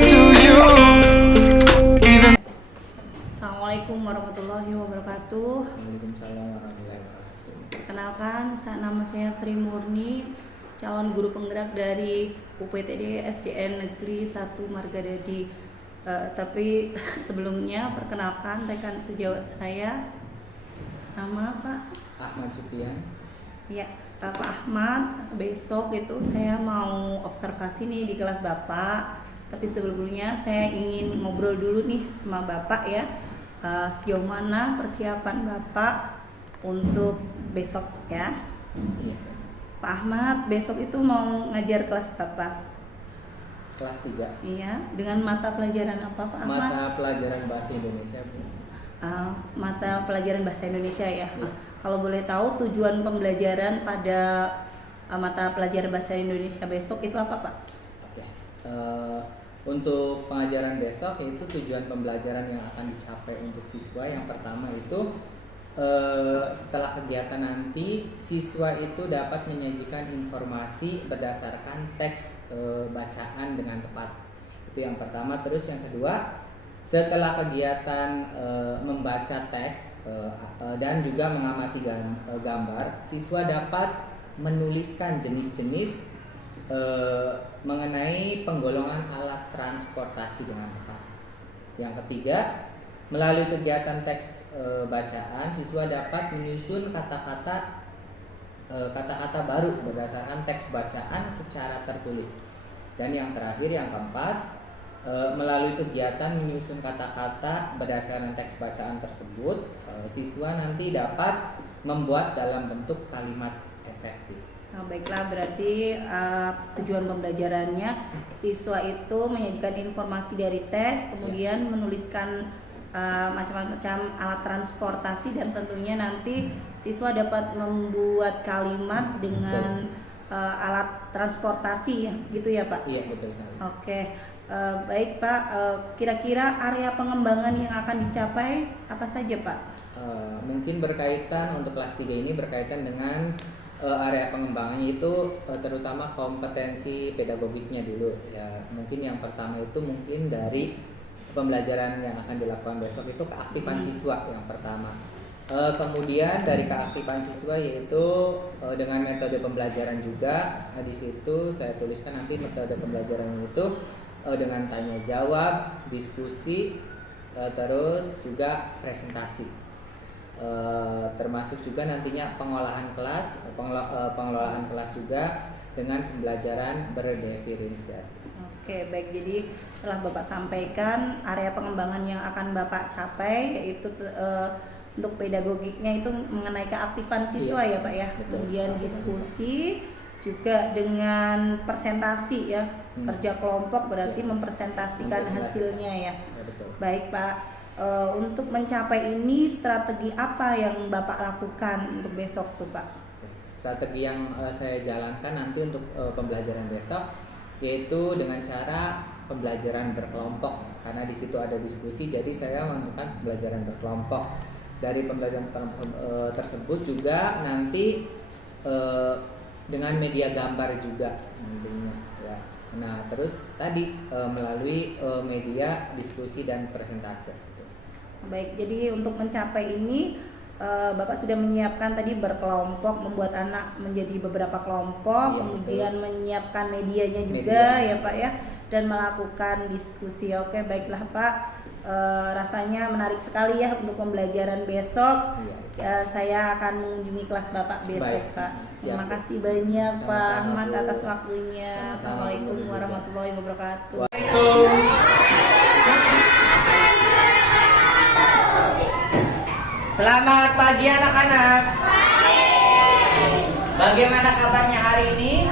to you. Even Assalamualaikum warahmatullahi wabarakatuh. Waalaikumsalam warahmatullahi wabarakatuh. Perkenalkan, nama saya Sri Murni, calon guru penggerak dari UPTD SDN Negeri 1 Margadadi. Tapi sebelumnya perkenalkan rekan sejawat saya. Nama Pak Ahmad Supian. Ya, Pak Ahmad. Besok itu saya mau observasi nih di kelas Bapak. Tapi sebelumnya saya ingin ngobrol dulu nih sama Bapak ya. Sejauh mana persiapan Bapak untuk besok ya? Iya. Pak Ahmad, besok itu mau ngajar kelas Bapak. Kelas 3. Iya, dengan mata pelajaran apa Pak Ahmad? Mata pelajaran bahasa Indonesia, Bu. Mata pelajaran bahasa Indonesia ya. Iya. Kalau boleh tahu tujuan pembelajaran pada mata pelajaran bahasa Indonesia besok itu apa Pak? Oke. Untuk pengajaran besok yaitu tujuan pembelajaran yang akan dicapai untuk siswa. Yang pertama itu setelah kegiatan nanti siswa itu dapat menyajikan informasi berdasarkan teks bacaan dengan tepat. Itu yang pertama. Terus yang kedua, setelah kegiatan membaca teks dan juga mengamati gambar, siswa dapat menuliskan jenis-jenis mengenai penggolongan alat transportasi dengan tepat. Yang ketiga, melalui kegiatan teks bacaan, siswa dapat menyusun kata-kata baru berdasarkan teks bacaan secara tertulis. Dan yang terakhir, yang keempat, melalui kegiatan menyusun kata-kata berdasarkan teks bacaan tersebut, siswa nanti dapat membuat dalam bentuk kalimat efektif. Nah, baiklah, berarti tujuan pembelajarannya siswa itu menyajikan informasi dari tes, kemudian menuliskan macam-macam alat transportasi, dan tentunya nanti siswa dapat membuat kalimat dengan alat transportasi ya, gitu ya Pak? Iya, betul sekali. Oke. Baik Pak, kira-kira area pengembangan yang akan dicapai apa saja Pak? Mungkin berkaitan untuk kelas 3 ini berkaitan dengan area pengembangannya itu terutama kompetensi pedagogiknya dulu ya. Mungkin yang pertama itu mungkin dari pembelajaran yang akan dilakukan besok itu keaktifan siswa yang pertama. Kemudian dari keaktifan siswa yaitu dengan metode pembelajaran juga. Di situ saya tuliskan nanti metode pembelajarannya itu dengan tanya jawab, diskusi, terus juga presentasi. Termasuk juga nantinya pengolahan kelas, pengelolaan kelas juga dengan pembelajaran berdiferensiasi. Oke, baik. Jadi telah Bapak sampaikan area pengembangan yang akan Bapak capai, yaitu untuk pedagogiknya itu mengenai keaktifan siswa ya Pak ya. Kemudian diskusi juga dengan presentasi ya, kerja kelompok berarti mempresentasikan hasilnya ya. Baik Pak, untuk mencapai ini strategi apa yang Bapak lakukan untuk besok tuh Pak? Strategi yang saya jalankan nanti untuk pembelajaran besok yaitu dengan cara pembelajaran berkelompok, karena di situ ada diskusi, jadi saya melakukan pembelajaran berkelompok. Dari pembelajaran tersebut juga nanti dengan media gambar juga nantinya ya. Nah, terus tadi melalui media diskusi dan presentasi. Baik, jadi untuk mencapai ini Bapak sudah menyiapkan tadi berkelompok, membuat anak menjadi beberapa kelompok, kemudian menyiapkan medianya juga ya Pak ya, dan melakukan diskusi. Oke, baiklah Pak. Rasanya menarik sekali ya untuk pembelajaran besok. Saya akan mengunjungi kelas Bapak besok. Baik, Pak. Terima kasih banyak Pak Ahmad atas waktunya. Assalamualaikum warahmatullahi wabarakatuh. Selamat pagi anak-anak. Bagaimana kabarnya hari ini?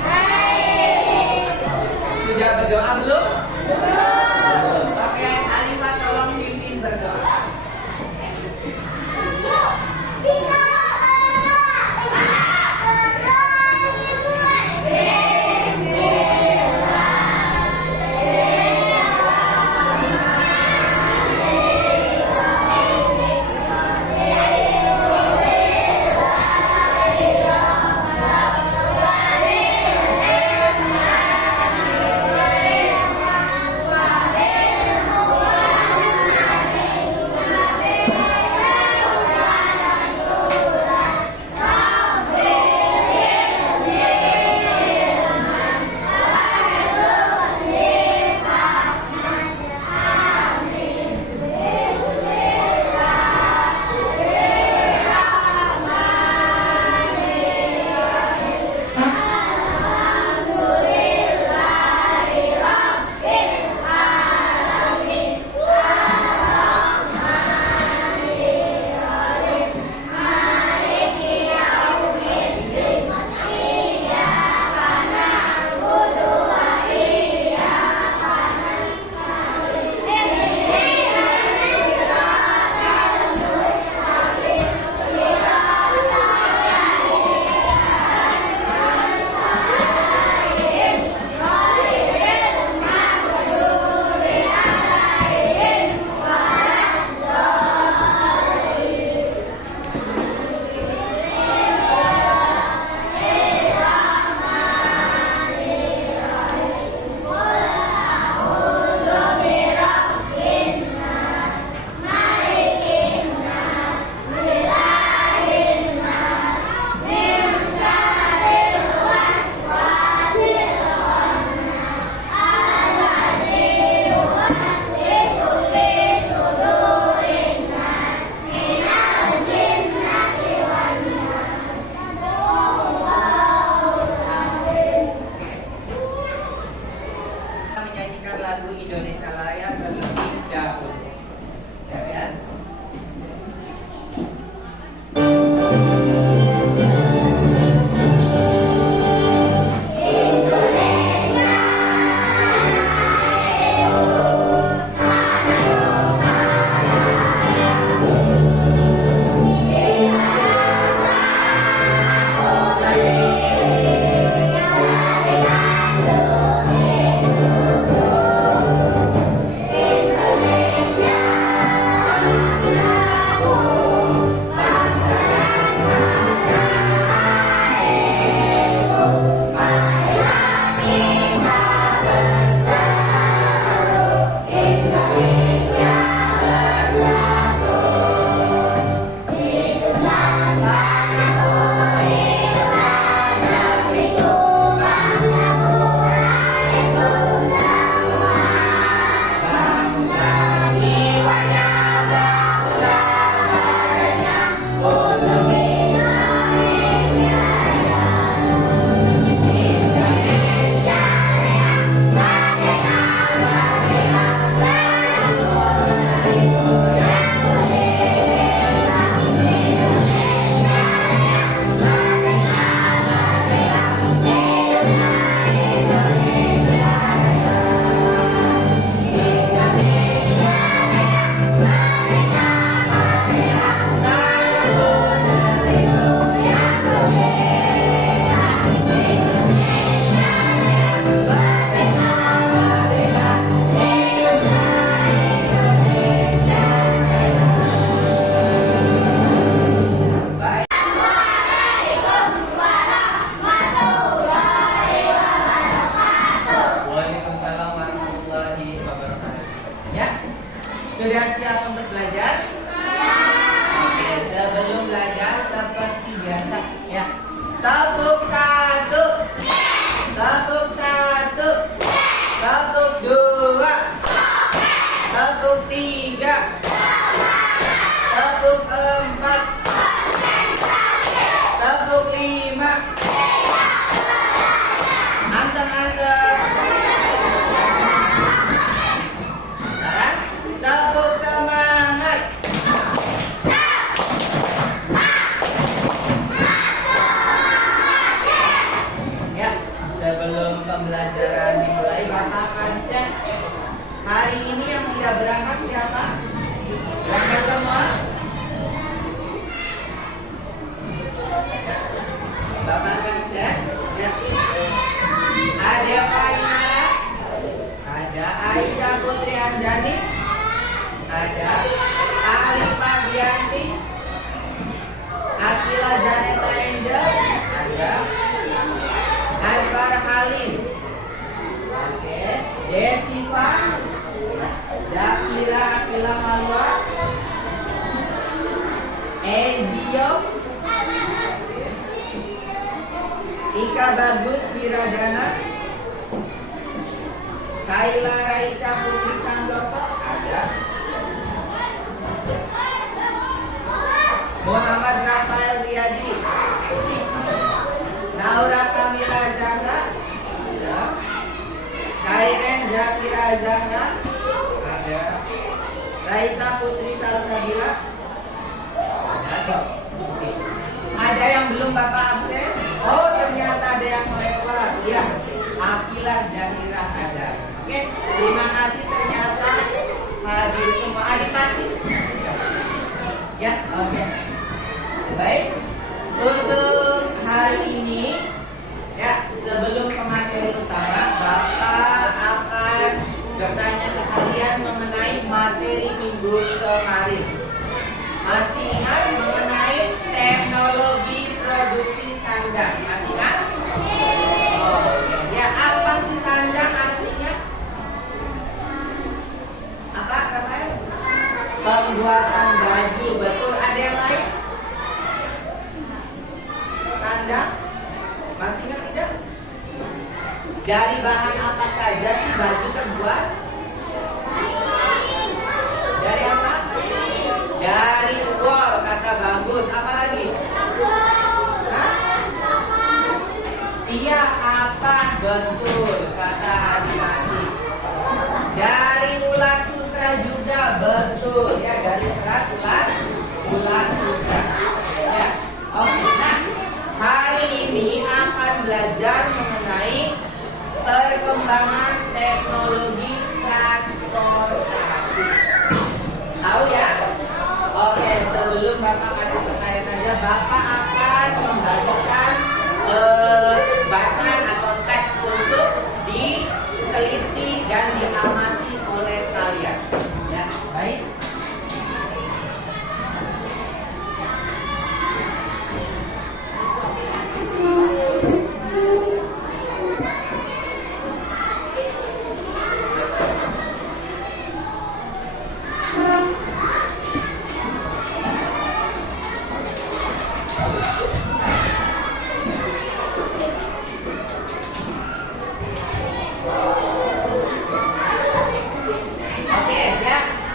Sudah berdoa belum? Belum. Oke, Alifah tolong pimpin berdoa. belajar? Oke, sebelum belajar seperti biasa ya. Tepuk satu, tepuk satu, tepuk dua, tepuk tiga, tepuk empat, tepuk lima, anteng-anteng. Sekarang tepuk semangat. Ya, sebelum pembelajaran dimulai, Bapak akan cek hari ini yang tidak berangkat siapa? Berangkat semua? Bapak akan cek ya. Ada Pak Inara, ada Aisyah Putri Anjani, ada Alifah Dianti, Akila Janeta Angel, ada Asfar Halim, oke, Desiva, Zakira Akila Malwa, Ezio, Ika Bagus Wiradana, Kaila Raisya Putri Santoso, ada Muhammad Rafael Riyadi, Naura Kamila Zahra, ada Kairen Zakira Zahra, ada Raisa Putri Salsabila, ada yang belum Bapak absen? Oh, ternyata ada yang melewat. Ya, Akila Zahira ada. Oke, terima kasih ternyata hadir semua. Adipati. Ya, oke. Baik. Untuk hari ini, ya, sebelum ke materi utama, Bapak akan bertanya ke kalian mengenai materi minggu kemarin. Masih ingat mengenai teknologi produksi sandang? Masih ingat? Oh, ya, apa sih sandang artinya? Apa, Rafael? Pembuatan baju, betul. Ada yang lain? Sandang? Masih ingat tidak? Dari bahan apa saja sih baju terbuat? Dari apa? Dari wool, kata bagus. Apa lagi? Hah? Iya, kapas, betul, kata Adipati. Dari ulat sutra juga, betul. Ya, dari serat ulat sutra. Ya, oke. Nah, hari ini akan belajar mengenai perkembangan teknologi transportasi. Tahu ya? Oke, sebelum Bapak kasih pertanyaan aja, Bapak akan membagikan bacaan atau teks untuk diteliti dan diamati oleh kalian. Ya, baik.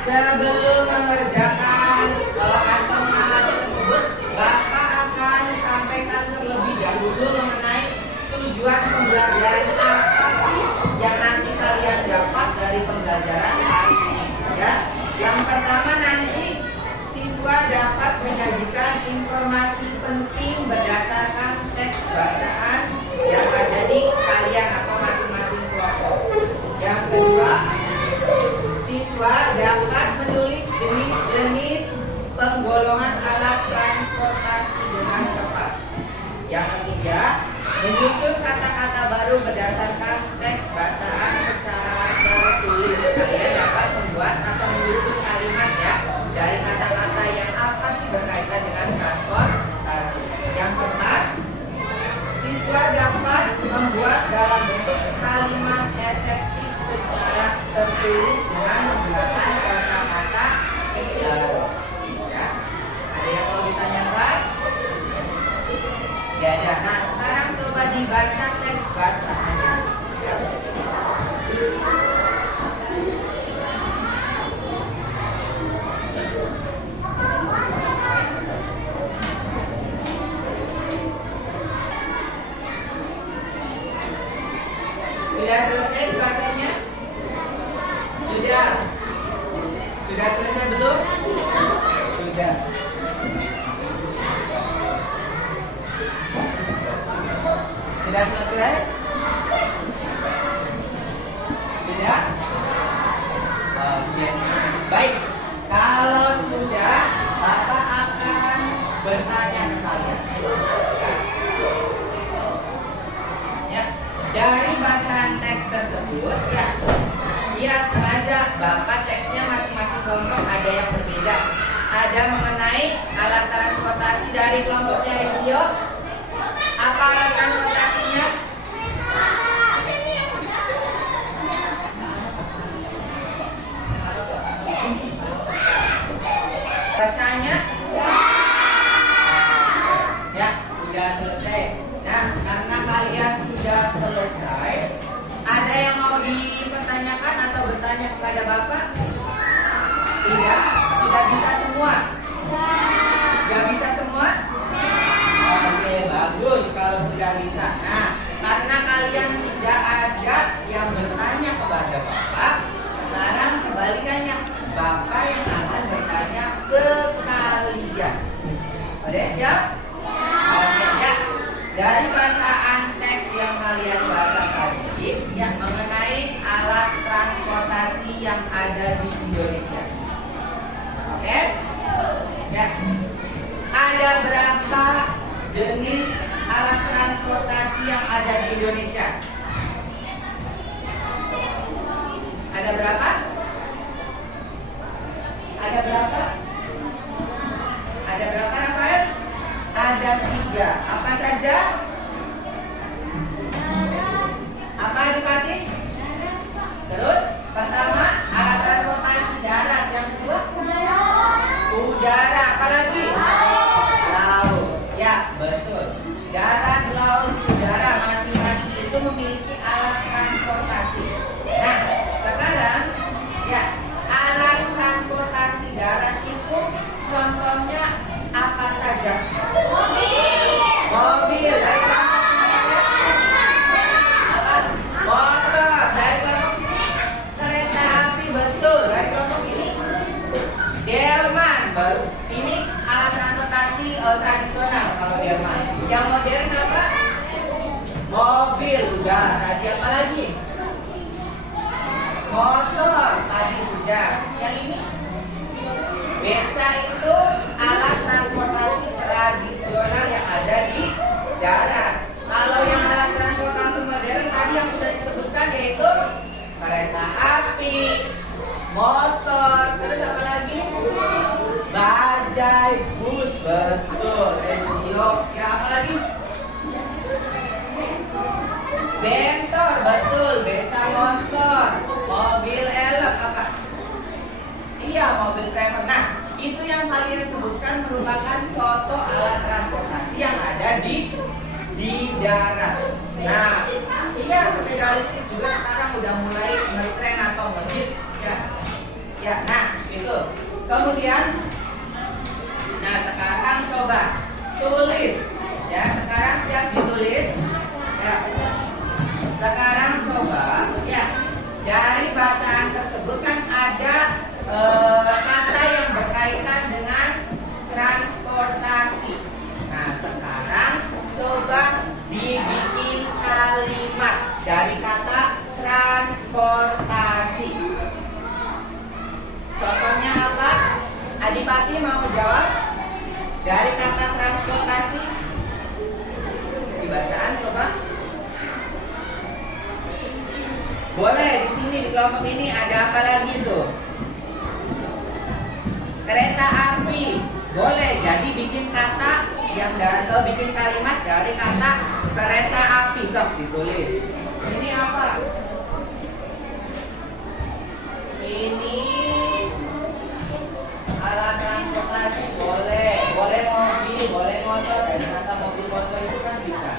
Sebelum mengerjakan atau mengamati tersebut, Bapak akan sampaikan terlebih dahulu mengenai tujuan pembelajaran apa sih yang nanti kalian dapat dari pembelajaran hari ini. Ya, yang pertama nanti siswa dapat menyajikan informasi penting berdasarkan teks bacaan yang ada di kalian atau masing-masing kelompok. Yang kedua, siswa dapat menulis jenis-jenis penggolongan alat transportasi dengan tepat. Yang ketiga, menyusun kata-kata baru berdasarkan teks bacaan secara tertulis. Kalian dapat membuat atau menyusun kalimat ya dari kata-kata yang apa sih berkaitan dengan transportasi. Yang keempat, siswa dapat membuat dalam bentuk kalimat efektif secara tertulis dengan menggunakan kosakata belum? Sudah. Sudah selesai? Sudah? Oke. Baik. Kalau sudah, Bapak akan bertanya ke kalian. Ya, dari bacaan teks tersebut, ya, lihat sengaja Bapak teksnya masing-masing kelompok ada yang berbeda. Ada mengenai alat transportasi dari kelompoknya Ezio. Apa alat transportasinya? Bacanya? Ya, sudah selesai. Nah, karena kalian sudah selesai, ada yang mau dipertanyakan atau bertanya kepada Bapak? Tidak, sudah bisa semua. Sudah bisa semua? Oke, bagus kalau sudah bisa. Nah, karena kalian tidak ada yang bertanya kepada Bapak, sekarang kebalikannya, Bapak yang akan bertanya ke kalian. Oke, siap? Oke, ya. Dari bacaan teks yang kalian baca tadi, yang mengenai alat transportasi yang ada di Indonesia. Oke? Ya. Ada berapa jenis alat transportasi yang ada di Indonesia? Ada berapa? Ada berapa? Ada berapa, Rafael? Ada 3. Apa saja? Apa, Adipati? Terus, pertama, alat transportasi darat. Yang kedua? Udara. Apa lagi? Laut. Ya, betul. Darat, laut, udara. Masing-masing itu memiliki alat transportasi. Nah, sekarang, ya, alat transportasi darat itu contohnya apa saja? Mobil. Dari apa? Motor. Dari kelompok sini kereta api, betul. Dari kelompok ini delman. Ini alat transportasi tradisional kalau delman. Yang modern apa? Mobil. Sudah. Tadi apa lagi? Motor. Tadi sudah. Yang ini beca, itu alat transportasi tradisional yang ada di darat. Kalau yang alat transportasi modern tadi yang sudah disebutkan yaitu kereta api, motor, terus apa lagi? Bajai, bus, betul. Ezio, ya apa lagi? Bentor, betul. Beca motor, mobil elek, apa? Iya, mobil trailer. Nah, itu yang kalian sebutkan merupakan contoh alat transportasi yang ada di darat. Nah, iya, sepeda listrik juga sekarang udah mulai ngetren atau ngehit, ya. Ya, nah, itu. Kemudian, nah sekarang coba tulis, ya. Sekarang siap ditulis, ya. Sekarang coba, ya. Dari bacaan tersebut kan ada kata yang berkaitan dengan transportasi. Nah, sekarang coba dibikin kalimat dari kata transportasi. Contohnya apa? Adipati mau jawab? Dari kata transportasi. Di bacaan coba. Boleh, di sini di kelompok ini ada apa lagi tuh? Kereta api. Boleh, jadi bikin kata yang bikin kalimat dari kata kereta api. Sok ditulis. Ini apa? Ini alat transportasi. Boleh, boleh mobil, boleh motor. Dari kata mobil motor itu kan bisa.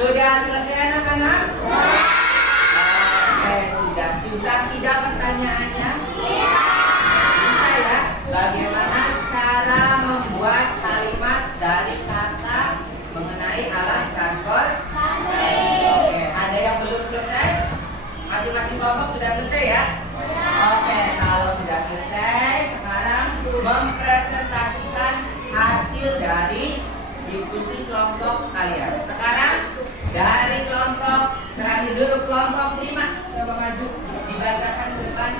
Sudah selesai anak-anak? Oke, sudah. Susah tidak pertanyaannya? Bisa ya? Bagaimana cara membuat kalimat dari kata mengenai alat transportasi? Oke, ada yang belum selesai? Masing-masing kelompok sudah selesai ya? Oke, kalau sudah selesai, sekarang mempresentasikan hasil dari diskusi kelompok kalian. Sekarang dari kelompok terakhir dulu, kelompok 5, coba maju, dibacakan ke depan.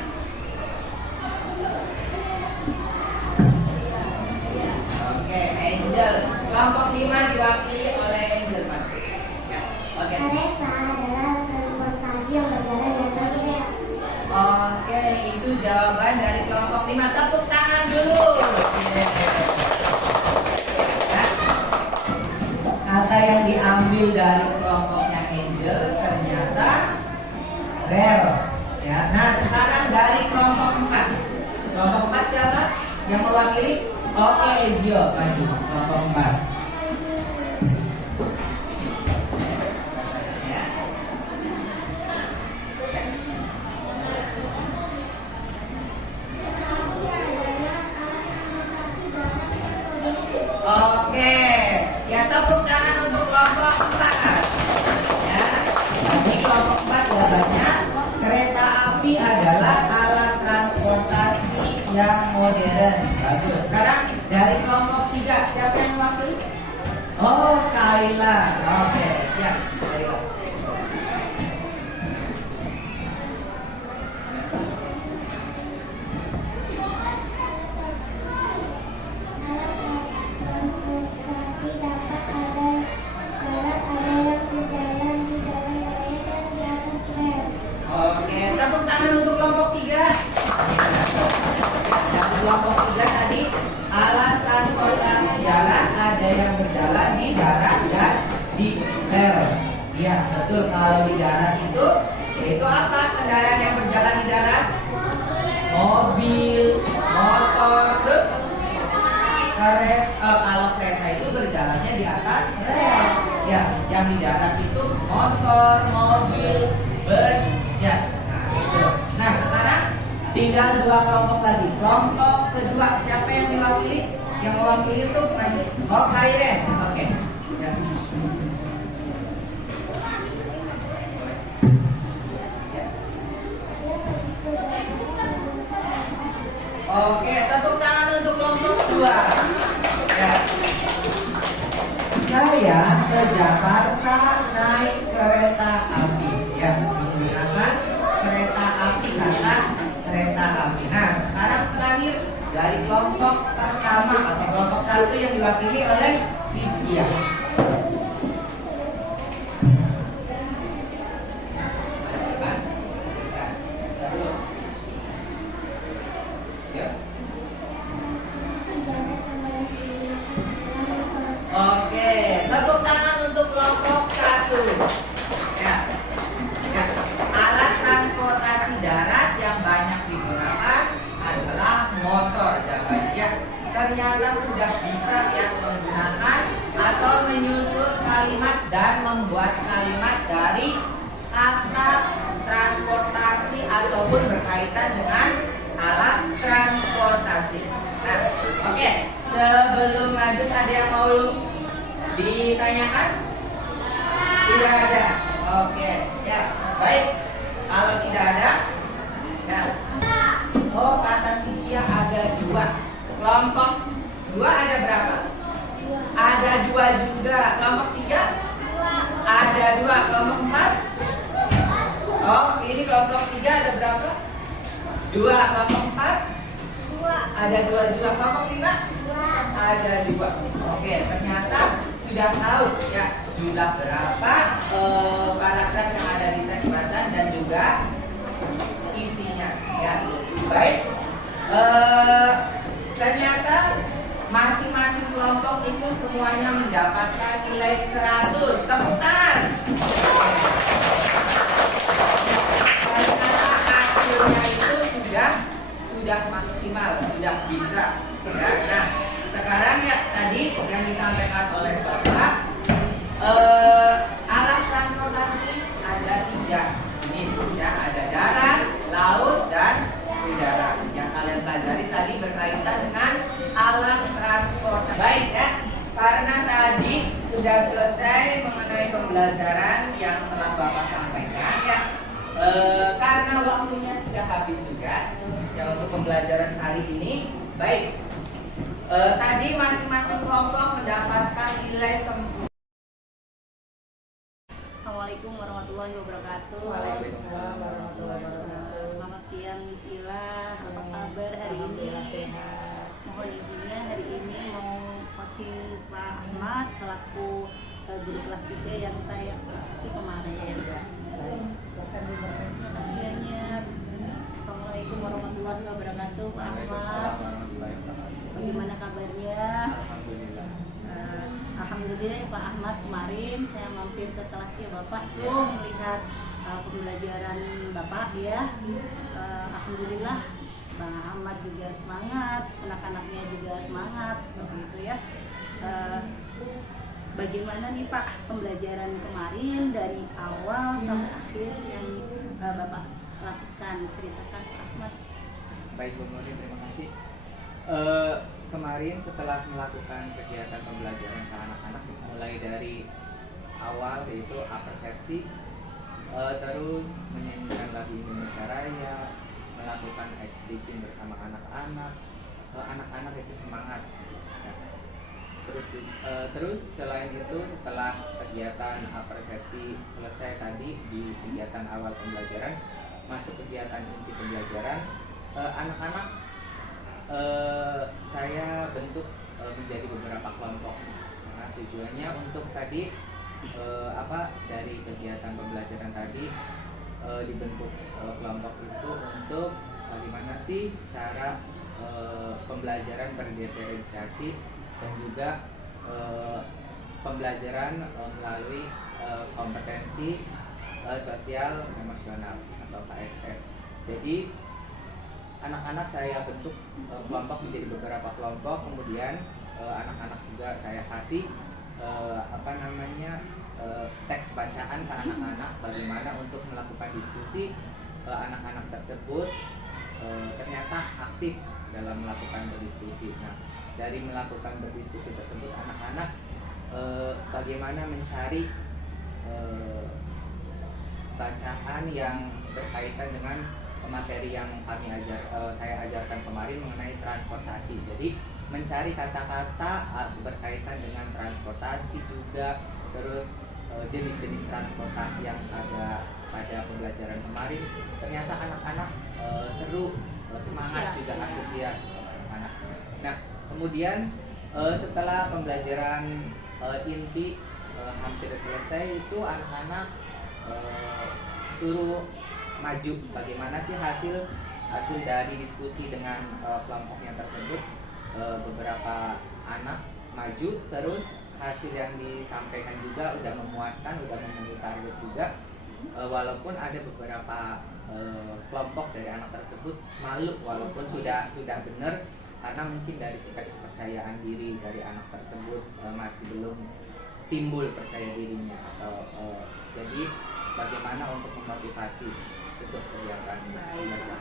Oke, Angel. Kelompok 5 diwakili oleh Angel, Pak. Ya, oke. Kereta adalah transportasi yang berjalan di atas rel. Oke, itu jawaban dari kelompok 5. Tepuk tangan dulu. Nah, kata yang diambil dari kelompoknya Angel ternyata rel. Ya, nah sekarang dari kelompok 4. Kelompok 4 siapa yang mewakili? Oke, Gio, maju. Kelompok 4. Ya. Oke, ya tepuk tangan untuk kelompok 4. Ya, di kelompok 4 jawabannya kereta api adalah alat transportasi yang modern. Bagus. Sekarang dari kelompok 3 siapa yang mewakili? Oh, Kaila. Oke, siap. Kaila. Transportasi dapat ada alat ada yang berjalan di dalam rel dan di atas rel. Oke, tepuk tangan untuk kelompok 3. Yang kelompok 3 tadi alat transportasi darat ada yang berjalan di darat dan di rel. Iya, betul. Kalau di darat itu yaitu apa? Kendaraan yang berjalan di darat? Mobil, motor, terus kalau kereta itu berjalannya di atas rel. Ya, yang di darat itu motor, mobil, bus. Ya, nah itu. Nah sekarang tinggal 2 kelompok lagi. Kelompok kedua siapa yang diwakili? Yang mewakili itu maju. Oh, Kairen. Oke. Ya. Ya. Oke, tepuk tangan untuk kelompok 2. Ya. Saya ke Jakarta naik kereta api. Ya, menggunakan kereta api, kata kereta api. Nah, sekarang terakhir dari kelompok pertama atau kelompok 1 yang diwakili oleh Cynthia. Ya. Oke, tepuk tangan untuk kelompok 1. Ya. Ya. Alat transportasi darat yang banyak digunakan adalah motor, jawabannya. Ya. Ternyata sudah bisa yang menggunakan atau menyusun kalimat dan membuat kalimat dari kata transportasi ataupun berkaitan dengan alat transportasi. Nah, oke. Sebelum lanjut ada yang mau ditanyakan? Tidak ada. Oke, ya. Baik. Kalau tidak ada, ya. Oh, kata Cynthia ada 2. Kelompok 2 ada berapa? Ada 2 juga. Kelompok 3? Ada 2. Kelompok 4? Oh, ini kelompok 3 ada berapa? 2. Kelompok 4? Ada 2 juga. Kelompok 5? Ada 2. Oke, ternyata sudah tahu ya jumlah berapa paragraf yang ada di teks bacaan dan juga isinya. Ya, baik. Ternyata masing-masing kelompok itu semuanya mendapatkan nilai 100. Tepuk tangan. Karena hasilnya itu sudah maksimal, sudah bisa. Ya, nah, sekarang ya tadi yang disampaikan oleh Bapak, alat transportasi ada 3 jenis, ya, ada darat, laut, dan udara. Yang kalian pelajari tadi berkaitan dengan alat transportasi. Baik ya, karena tadi sudah selesai mengenai pembelajaran yang telah Bapak sampaikan ya. waktunya sudah habis juga yang untuk pembelajaran hari ini. Baik, tadi masing-masing kelompok mendapatkan nilai sempurna. Assalamualaikum warahmatullahi wabarakatuh. Waalaikumsalam warahmatullahi wabarakatuh. Selamat siang Miss Ila, apa kabar hari ini? Mohon izinnya hari ini mau coaching Pak Ahmad selaku guru kelas 3 yang saya observasi kemarin. Terima kasih banyak. Assalamualaikum warahmatullahi wabarakatuh Pak Ahmad. Bagaimana kabarnya? Alhamdulillah. Alhamdulillah ya Pak Ahmad, kemarin saya mampir ke kelasnya Bapak tuh melihat pembelajaran Bapak ya. Alhamdulillah Bang Ahmad juga semangat, anak-anaknya juga semangat seperti itu ya. Bagaimana nih Pak pembelajaran kemarin dari awal sampai akhir yang Bapak lakukan, ceritakan Pak Ahmad. Baik Bu Nuri, terima kasih. Kemarin setelah melakukan kegiatan pembelajaran ke anak-anak mulai dari awal yaitu apersepsi, terus menyanyikan lagu Indonesia Raya, melakukan ice breaking bersama anak-anak, anak-anak itu semangat. Terus selain itu setelah kegiatan apersepsi selesai tadi di kegiatan awal pembelajaran, masuk kegiatan inti pembelajaran, anak-anak saya bentuk menjadi beberapa kelompok. Nah, tujuannya untuk tadi dari kegiatan pembelajaran tadi dibentuk kelompok itu untuk bagaimana sih cara pembelajaran berdiferensiasi dan juga pembelajaran melalui kompetensi sosial emosional atau KSM. Jadi anak-anak saya bentuk kelompok menjadi beberapa kelompok, kemudian anak-anak juga saya kasih teks bacaan ke anak-anak bagaimana untuk melakukan diskusi. Anak-anak tersebut ternyata aktif dalam melakukan berdiskusi. Nah, dari melakukan berdiskusi tersebut anak-anak bagaimana mencari bacaan yang berkaitan dengan materi yang saya ajarkan kemarin mengenai transportasi. Jadi mencari kata-kata berkaitan dengan transportasi juga, terus jenis-jenis transportasi yang ada pada pembelajaran kemarin. Ternyata anak-anak seru, semangat juga, antusias anak. Nah, kemudian setelah pembelajaran inti hampir selesai itu anak-anak suruh maju, bagaimana sih hasil dari diskusi dengan kelompoknya tersebut. Beberapa anak maju, terus hasil yang disampaikan juga udah memuaskan, udah memenuhi target juga. Walaupun ada beberapa kelompok dari anak tersebut malu walaupun sudah benar, karena mungkin dari tingkat kepercayaan diri dari anak tersebut masih belum timbul percaya dirinya. Jadi bagaimana untuk memotivasi untuk kegiatan belajar.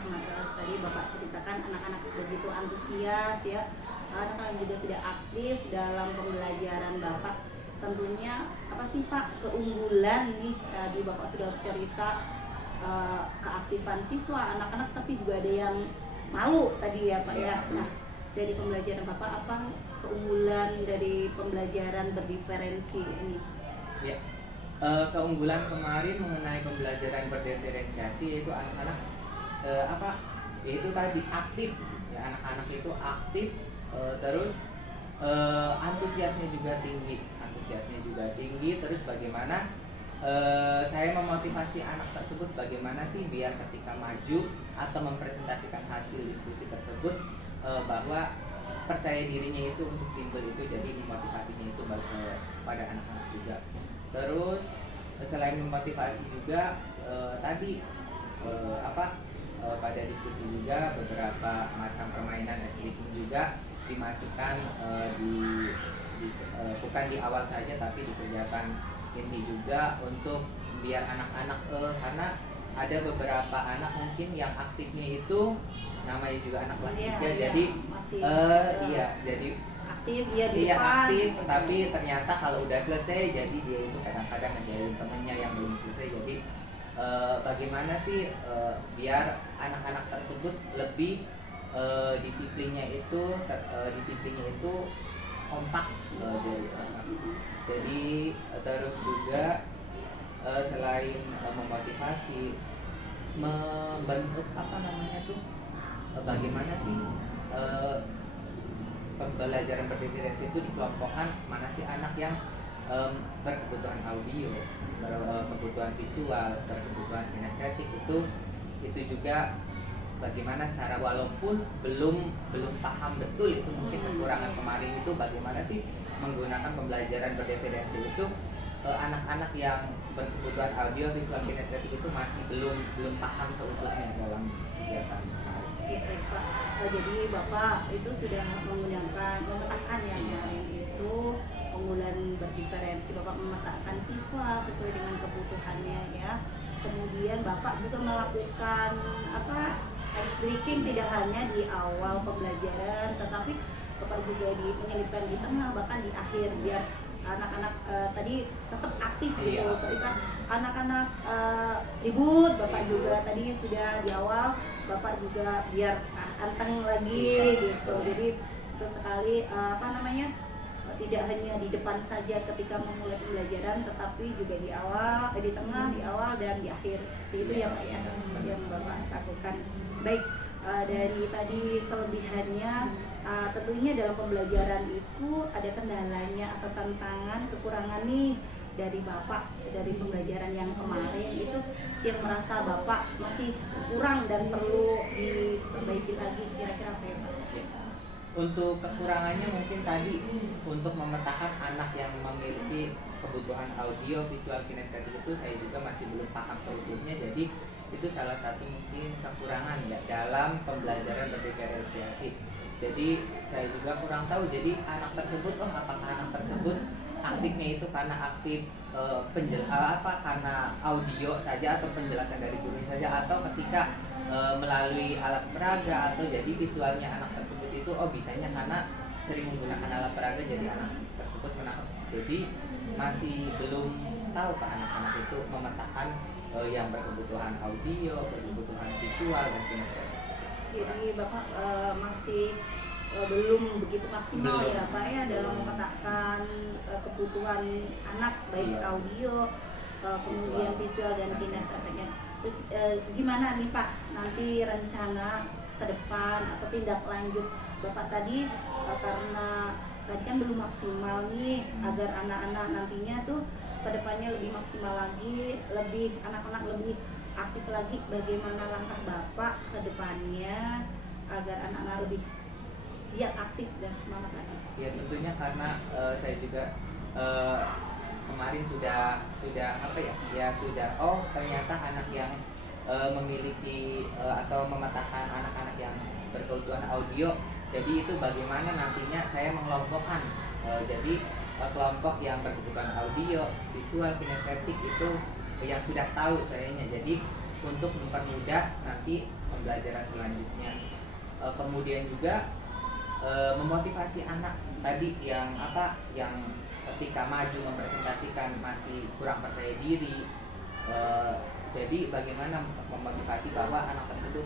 Tadi Bapak ceritakan anak-anak begitu antusias ya, anak-anak juga sudah aktif dalam pembelajaran Bapak. Tentunya apa sih Pak keunggulan nih, tadi Bapak sudah cerita keaktifan siswa anak-anak, tapi juga ada yang malu tadi ya Pak ya. Nah, dari pembelajaran Bapak apa keunggulan dari pembelajaran berdiferensi ini? Ya. Keunggulan kemarin mengenai pembelajaran berdiferensiasi yaitu anak-anak yaitu tadi aktif ya, anak-anak itu aktif, terus antusiasnya juga tinggi, terus bagaimana saya memotivasi anak tersebut bagaimana sih biar ketika maju atau mempresentasikan hasil diskusi tersebut bahwa percaya dirinya itu untuk timbul itu, jadi memotivasinya itu pada anak-anak juga. Terus selain memotivasi juga pada diskusi juga beberapa macam permainan ice breaking juga dimasukkan bukan di awal saja tapi dikerjakan inti juga untuk biar anak-anak karena ada beberapa anak mungkin yang aktifnya itu namanya juga anak kelas 3 jadi jadi aktif dia di iya depan. aktif, tapi ternyata kalau udah selesai jadi dia itu kadang-kadang ngejailin temennya yang belum selesai, jadi bagaimana sih biar anak-anak tersebut lebih disiplinnya itu kompak. Jadi terus juga selain memotivasi, membentuk bagaimana sih pembelajaran berdiferensi itu dikelompokkan, mana sih anak yang berkebutuhan audio, berkebutuhan visual, berkebutuhan kinestetik, itu juga bagaimana cara, walaupun belum paham betul itu mungkin kekurangan kemarin itu, bagaimana sih menggunakan pembelajaran berdiferensi itu anak-anak yang berkebutuhan audio, visual, kinestetik itu masih belum paham seutuhnya dalam kegiatan. Iya, Pak. Jadi Bapak itu sudah memetakan ya kemarin itu unggulan berdiferensi. Bapak memetakan siswa sesuai dengan kebutuhannya ya. Kemudian Bapak juga melakukan ice breaking, tidak hanya di awal pembelajaran, tetapi Bapak juga menyelipkan di tengah, bahkan di akhir, biar anak-anak tadi tetap aktif gitu. Ketika anak-anak ribut, Bapak juga tadi sudah di awal, Bapak juga biar anteng lagi gitu. Jadi betul sekali tidak hanya di depan saja ketika memulai pembelajaran, tetapi juga di awal, di tengah, di awal, dan di akhir. Seperti itu ya Pak ya, yang Bapak lakukan. Baik, dari tadi kelebihannya, tentunya dalam pembelajaran itu ada kendalanya atau tantangan, kekurangan nih dari Bapak, dari pembelajaran yang kemarin itu yang merasa Bapak masih kurang dan perlu diperbaiki lagi, kira-kira apa ya Pak? Untuk kekurangannya mungkin tadi untuk memetakan anak yang memiliki kebutuhan audio, visual, kinestetik itu saya juga masih belum paham seutuhnya. Jadi itu salah satu mungkin kekurangan ya dalam pembelajaran berdiferensiasi. Jadi saya juga kurang tahu. Jadi anak tersebut, apakah anak tersebut aktifnya itu karena aktif karena audio saja atau penjelasan dari guru saja, atau ketika melalui alat peraga, atau jadi visualnya anak tersebut itu bisanya karena sering menggunakan alat peraga jadi anak tersebut menangkap. Jadi masih belum tahu ke anak-anak itu memetakan yang berkebutuhan audio, berkebutuhan visual dan kinestetik. Jadi Bapak masih belum begitu maksimal ya Pak ya dalam memetakan kebutuhan anak, baik audio, kemudian visual dan kinestetiknya. Terus gimana nih Pak nanti rencana ke depan atau tindak lanjut Bapak tadi, karena tadi kan belum maksimal nih, agar anak-anak nantinya tuh kedepannya lebih maksimal lagi, lebih anak-anak lebih aktif lagi, bagaimana langkah Bapak ke depannya agar anak-anak lebih giat, aktif dan semangat lagi? Ya tentunya karena saya juga kemarin sudah ternyata anak yang memiliki atau memetakan anak-anak yang berkebutuhan audio. Jadi itu bagaimana nantinya saya mengelompokkan. Jadi kelompok yang berkebutuhan audio, visual, kinestetik itu yang sudah tahu sayanya. Jadi untuk mempermudah nanti pembelajaran selanjutnya. Kemudian juga memotivasi anak tadi yang ketika maju mempresentasikan masih kurang percaya diri. Jadi bagaimana untuk memotivasi bahwa anak tersebut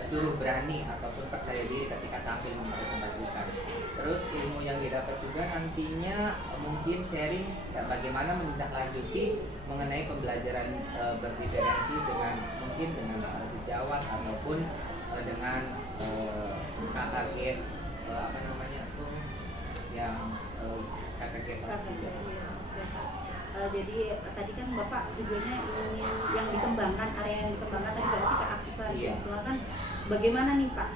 suruh berani ataupun percaya diri ketika tampil mempresentasikan. Terus ilmu yang didapat juga nantinya mungkin sharing bagaimana menindaklanjuti mengenai pembelajaran berdiferensi dengan sejawat ataupun dengan KKG jadi tadi kan Bapak tujuannya ingin yang dikembangkan, area yang dikembangkan tadi berarti keaktifan siswa kan. Bagaimana nih Pak,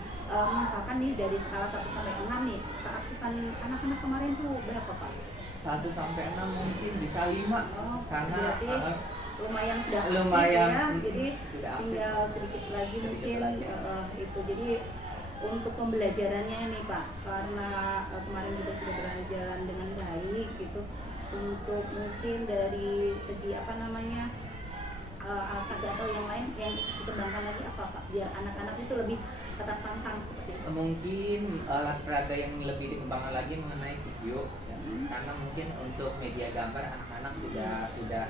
misalkan nih dari skala 1 sampai 6 nih, keaktifan anak-anak kemarin tuh berapa Pak? 1 sampai 6 mungkin bisa 5 karena lumayan sudah aktif ya, jadi tinggal sedikit lagi mungkin itu. Jadi untuk pembelajarannya nih Pak, karena kemarin juga sudah berjalan dengan baik gitu, untuk mungkin dari segi alfabet atau yang lain yang dikembangkan lagi apa Pak, biar anak-anak itu lebih tertantang seperti itu? Mungkin alat peraga yang lebih dikembangkan lagi mengenai video ya. Karena mungkin untuk media gambar anak-anak sudah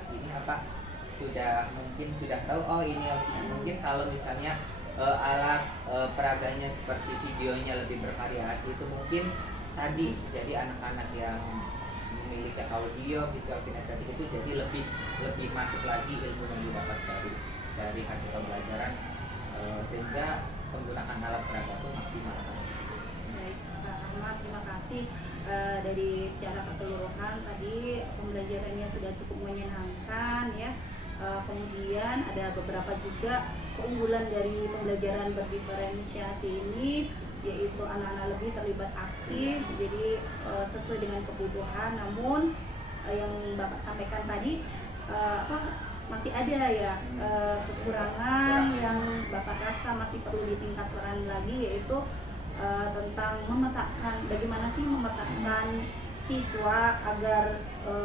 mungkin sudah tahu, oh ini mungkin kalau misalnya alat peraganya seperti videonya lebih bervariasi, itu mungkin tadi jadi anak-anak yang memiliki audio, visual, kinestetik itu jadi lebih masuk lagi ilmu yang didapat dari hasil pembelajaran, sehingga penggunaan alat peraga itu maksimal. Baik, Pak Ahmad, terima kasih. Dari secara keseluruhan tadi pembelajarannya sudah cukup menyenangkan ya. Kemudian ada beberapa juga keunggulan dari pembelajaran berdiferensiasi ini, yaitu anak-anak lebih terlibat aktif, jadi sesuai dengan kebutuhan. Namun yang Bapak sampaikan tadi masih ada ya kekurangan yang Bapak rasa masih perlu ditingkatkan lagi, yaitu tentang memetakan bagaimana sih memetakan siswa agar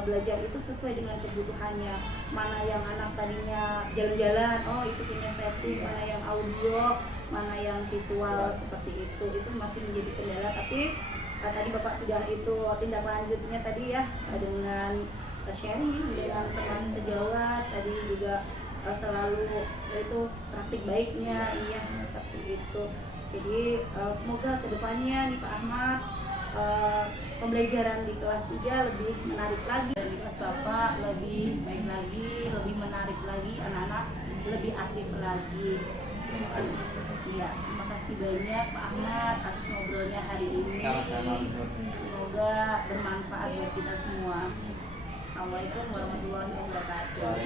belajar itu sesuai dengan kebutuhannya. Mana yang anak tadinya jalan-jalan, oh itu kinestetik, mana yang audio, mana yang visual, seperti itu masih menjadi kendala. Tapi tadi Bapak sudah itu tindak lanjutnya tadi ya, dengan sharing dengan teman sejawat, tadi juga selalu itu praktik baiknya, iya seperti itu. Jadi semoga kedepannya nih Pak Ahmad, pembelajaran di kelas 3 lebih menarik lagi, dan di kelas Bapak lebih baik lagi, lebih menarik lagi, anak-anak lebih aktif lagi. Iya, terima kasih banyak Pak Ahmad atas ngobrolnya hari ini. Sama-sama. Semoga bermanfaat buat kita semua. Assalamualaikum warahmatullahi wabarakatuh.